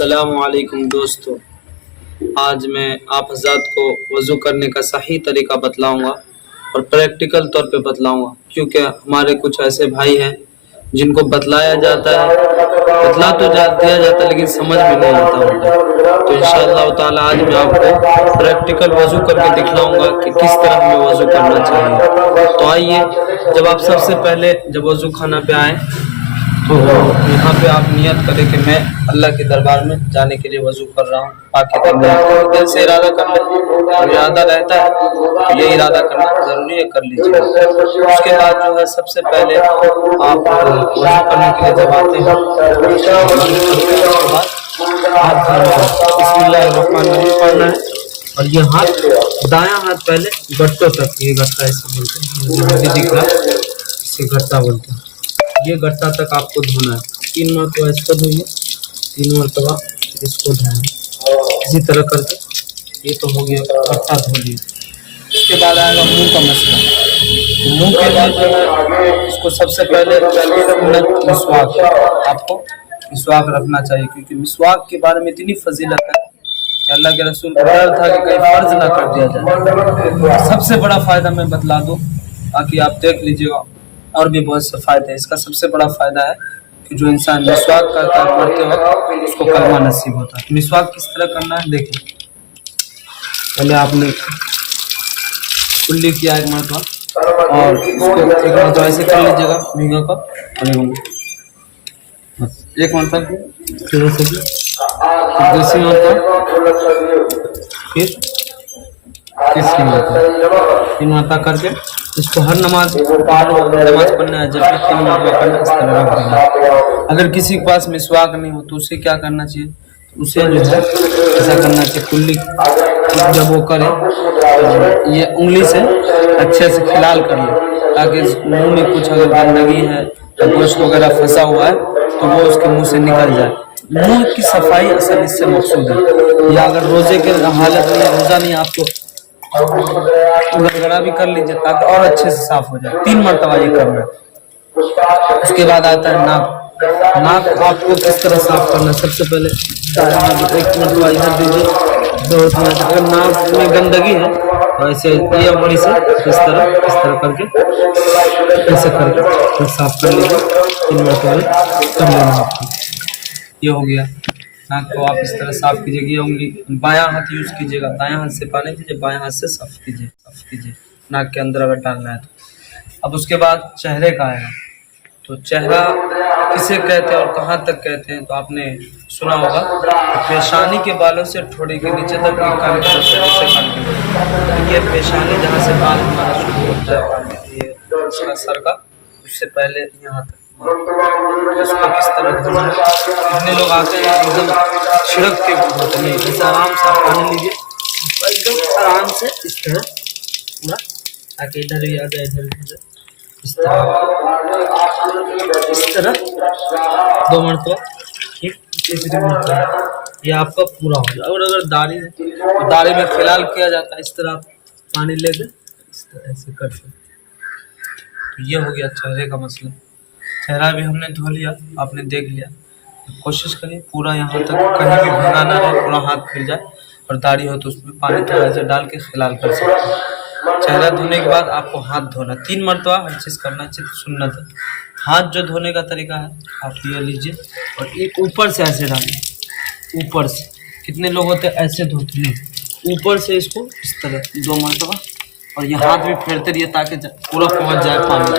अस्सलामुअलैकुम दोस्तों, आज मैं आप हज़रात को वज़ू करने का सही तरीका बतलाऊंगा और प्रैक्टिकल तौर पे बतलाऊंगा, क्योंकि हमारे कुछ ऐसे भाई हैं जिनको बतलाया जाता है, दिया जाता है लेकिन समझ में नहीं आता उनका। तो इंशाअल्लाह ताला आज मैं आपको प्रैक्टिकल वज़ू करके दिखलाऊंगा कि किस तरह हमें वज़ू करना चाहिए। तो आइए, जब आप सबसे पहले जब वज़ू खाना पे आए तो यहाँ पे आप नियत करें कि मैं अल्लाह के दरबार में जाने के लिए वज़ू कर रहा हूँ, पाक दिल से इरादा कर लें। इरादा रहता है तो ये इरादा करना ज़रूरी है, कर लीजिए। उसके बाद जो है सबसे पहले आप वज़ू करने के लिए जब आते हैं बिस्मिल्लाहिर्रहमानिर्रहीम पढ़ना है और ये हाथ दायां हाथ पहले गट्टों तक, ये गट्टा ऐसे बोलते हैं, दिख रहा है इसे गट्टा बोलते हैं। ये गट्टा तक आपको धोना है, 3 मरतबा इसको धोइए, 3 मरतबा इसको धोना, इसी तरह करके ये तो हो गया गट्टा धो लिए। उसके बाद आएगा मुंह का मसला। तो मुंह के लिए जो है इसको सबसे पहले मिसवाक, आपको मिसवाक रखना चाहिए, क्योंकि मिसवाक के बारे में इतनी फजीलत है कि अल्लाह के रसूल को डर था कि कहीं फर्ज ना कर दिया जाए। सबसे बड़ा फायदा मैं बतला दूं ताकि आप देख लीजिएगा, और भी बहुत से फायदे हैं। इसका सबसे बड़ा फायदा है कि जो इंसान मिसवाक करता है पढ़ते वक्त उसको कलमा नसीब होता है। मिसवाक किस तरह करना है देखिए, पहले आपने कुल्ली किया एक मरतबा और उसको एक मरतबा ऐसे कर लीजिएगा भींगा का, एक मरतबा फिर दूसरी मरतबा, फिर तीसरी मरतबा, 3 मरतबा करके इसको हर नमाज पढ़ना है, जब भी 3 मरतबा करना है इस तरह रख देना। अगर किसी के पास मिसवाक नहीं हो तो उसे क्या करना चाहिए, उसे जो है ऐसा करना चाहिए, कुल्ली जब वो करे तो ये उंगली से अच्छे से खिलाल कर ले, ताकि मुंह में कुछ अगर गंदगी है या गोश्त वगैरह फंसा हुआ है तो वो उसके मुंह से निकल जाए। मुंह की सफाई असल इससे मकसूद है। या अगर रोजे के हालत में रोजा नहीं आपको गड़गड़ा भी कर लीजिए ताकि और अच्छे से साफ हो जाए। 3 मरतबा ये करना है। उसके बाद आता है नाक। नाक आपको किस तरह साफ करना है, सबसे पहले एक मरतबा इधर दीजिए, अगर नाक में गंदगी है तो ऐसे ये उंगली से इस तरह करके ऐसे करके फिर साफ कर लीजिए। 3 मरतबा कर लेना आपको। ये हो गया। नाक को आप इस तरह साफ कीजिएगा, ये उंगली बायां हाथ यूज कीजिएगा, दायां हाथ से पानी दीजिए, बायां हाथ से साफ कीजिए नाक के अंदर अगर डालना है तो। अब उसके बाद चेहरे का आएगा। तो चेहरा किसे कहते हैं और कहाँ तक कहते हैं, तो आपने सुना होगा पेशानी के बालों से ठोड़ी के नीचे तक कान के, ये पेशानी जहाँ से बाल हमारा शुरू होता है, ये इसका सर का, उससे पहले यहाँ तक इसको किस तरह धोना है। कितने लोग आते हैं एकदम छिड़क के धोते नहीं, जैसे आराम से पानी लीजिए, एकदम आराम से इस तरह पूरा, ताकि इधर भी आ जाए, इधर इस तरह 2 मरतबा, फिर तीसरी मरतबा, ये आपका पूरा हो जाए। और अगर दाढ़ी है तो दाढ़ी में खिलाल किया जाता है, इस तरह आप पानी लेकर इस तरह ऐसे कर सकते। तो ये हो गया चेहरे का मसला। चेहरा भी हमने धो लिया, आपने देख लिया। तो कोशिश करिए पूरा यहाँ तक कहीं भी भीगा ना रहे, पूरा हाथ फिर जाए, और दाढ़ी हो तो उसमें पानी थोड़ा सा डाल के खिलाल कर सकते हैं। चेहरा धोने के बाद आपको हाथ धोना 3 मरतबा, हर चीज़ करना चाहिए, सुन्नत है। हाथ जो धोने का तरीका है आप ये लीजिए और एक ऊपर से ऐसे डालिए, ऊपर से। कितने लोग होते हैं ऐसे धोते हैं, ऊपर से इसको इस तरह 2 मरतबा, और ये हाथ भी फेरते रहिए ताकि पूरा पहुँच जाए पानी,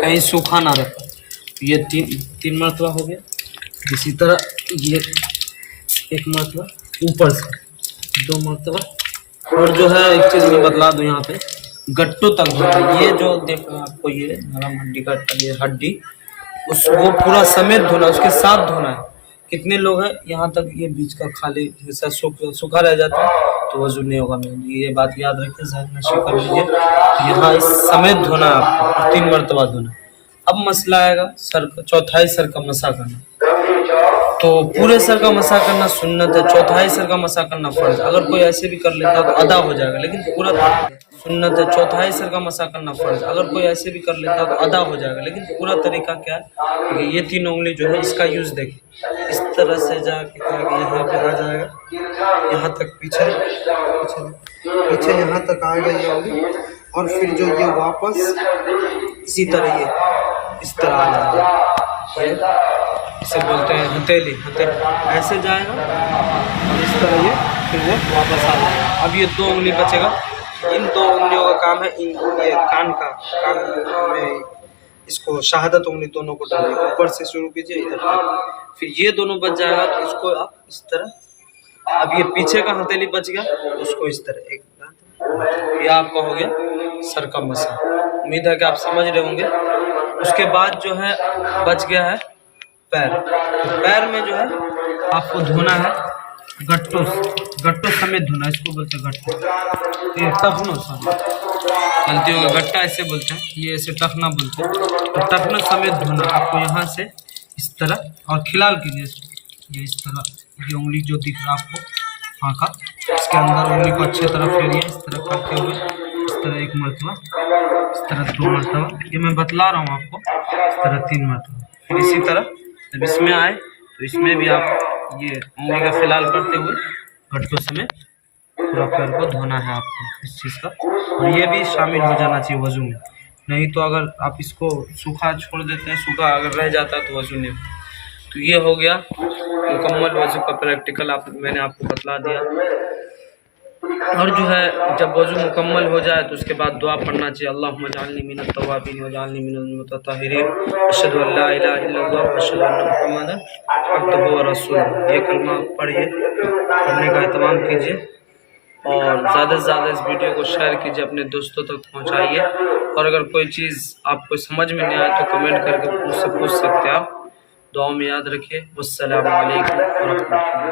कहीं सूखा ना रहे। ये 3 मरतबा हो गया। इसी तरह ये 1 मरतबा ऊपर से, 2 मरतबा। और जो है एक चीज़ मैं बतला दूँ, यहाँ पे गट्टों तक धोना। ये जो देख रहे हैं आपको, ये नरम हड्डी का ये हड्डी, वो पूरा समेत धोना, उसके साथ धोना है। कितने लोग हैं यहाँ तक ये बीच का खाली हिस्सा सूखा रह जाता है तो वजू नहीं होगा। ये बात याद रखिए, ज़हन नशीं कर लीजिए। तो यहाँ इस समेत धोना है आपको, 3 मरतबा धोना। अब मसला आएगा सर का, चौथाई सर का मसा करना। तो पूरे सर का मसा करना सुन्नत है, चौथाई सर का मसा करना फर्ज। अगर कोई ऐसे भी कर लेता तो अदा हो जाएगा, लेकिन पूरा सुन्नत है, चौथाई सर का मसा करना फर्ज। अगर कोई ऐसे भी कर लेता तो अदा हो जाएगा, लेकिन पूरा तरीका क्या है कि ये 3 उंगली जो है इसका यूज़ देखिए, इस तरह से जाके यहाँ पे आ जाएगा, यहाँ तक पीछे पीछे यहाँ तक आएगा ये उंगली, और फिर जो ये वापस इसी तरह ये इस तरह आ जाएगा, इसे बोलते हैं हथेली। ऐसे जाएगा और इस तरह ये फिर वो वापस आ जाएगा। अब ये 2 उंगली बचेगा, इन 2 उंगलियों का काम है ये कान में इसको शहादत उंगली दोनों को डालिए, ऊपर से शुरू कीजिए इधर तक, फिर ये दोनों बच जाएगा तो इसको आप इस तरह। अब ये पीछे का हथेली बच गया, उसको इस तरह एक, ये आपका हो गया सर का मसा। उम्मीद है कि आप समझ रहे होंगे। उसके बाद जो है बच गया है पैर। तो पैर में जो है आपको धोना है गट्टो समेत धोना, इसको बोलते हैं गट्टो, ये टखनों समेत, गलती होगा गट्टा ऐसे बोलते हैं, ये ऐसे टखना बोलते हैं। तो टखनों समेत धोना आपको यहाँ से इस तरह, और खिलाल कीजिए ये इस तरह, ये उंगली जो दिख रहा है आपको हाँ का, इसके अंदर उंगली को अच्छी तरह फेरिए, इस तरह करते हुए, इस तरह 1 मरतबा, इस तरह 2 मरतबा, ये मैं बतला रहा हूँ आपको, इस तरह 3 मरतबा। फिर इसी तरह जब इसमें आए तो इसमें भी आप ये उंगली का फिलहाल करते हुए गट्टों समेत पूरा पैर को धोना है आपको इस चीज़ का, और ये भी शामिल हो जाना चाहिए वजू में। नहीं तो अगर आप इसको सूखा छोड़ देते हैं, सूखा अगर रह जाता है तो वजू नहीं। तो ये हो गया मुकम्मल वजू का प्रैक्टिकल, मैंने आपको बतला दिया। और जो है जब वजू मुकम्मल हो जाए तो उसके बाद दुआ पढ़ना चाहिए, अल्लाहुम्मा जअलनी मिनत तव्वाबीन वजअलनी मिनल मुततहिरीन, अशहदु अल्ला इलाहा इल्लल्लाह व अशहदु अन्ना मुहम्मदन अब्दुहु व रसूलुहु। ये कलमा पढ़िए, पढ़ने का एहतमाम कीजिए, और ज़्यादा से ज़्यादा इस वीडियो को शेयर कीजिए, अपने दोस्तों तक पहुँचाइए। और अगर कोई चीज़ आपको समझ में नहीं आए तो कमेंट करके मुझसे पूछ सकते हैं आप। दुआ में याद रखिए। वस्सलामु अलैकुम व रहमतुल्लाह।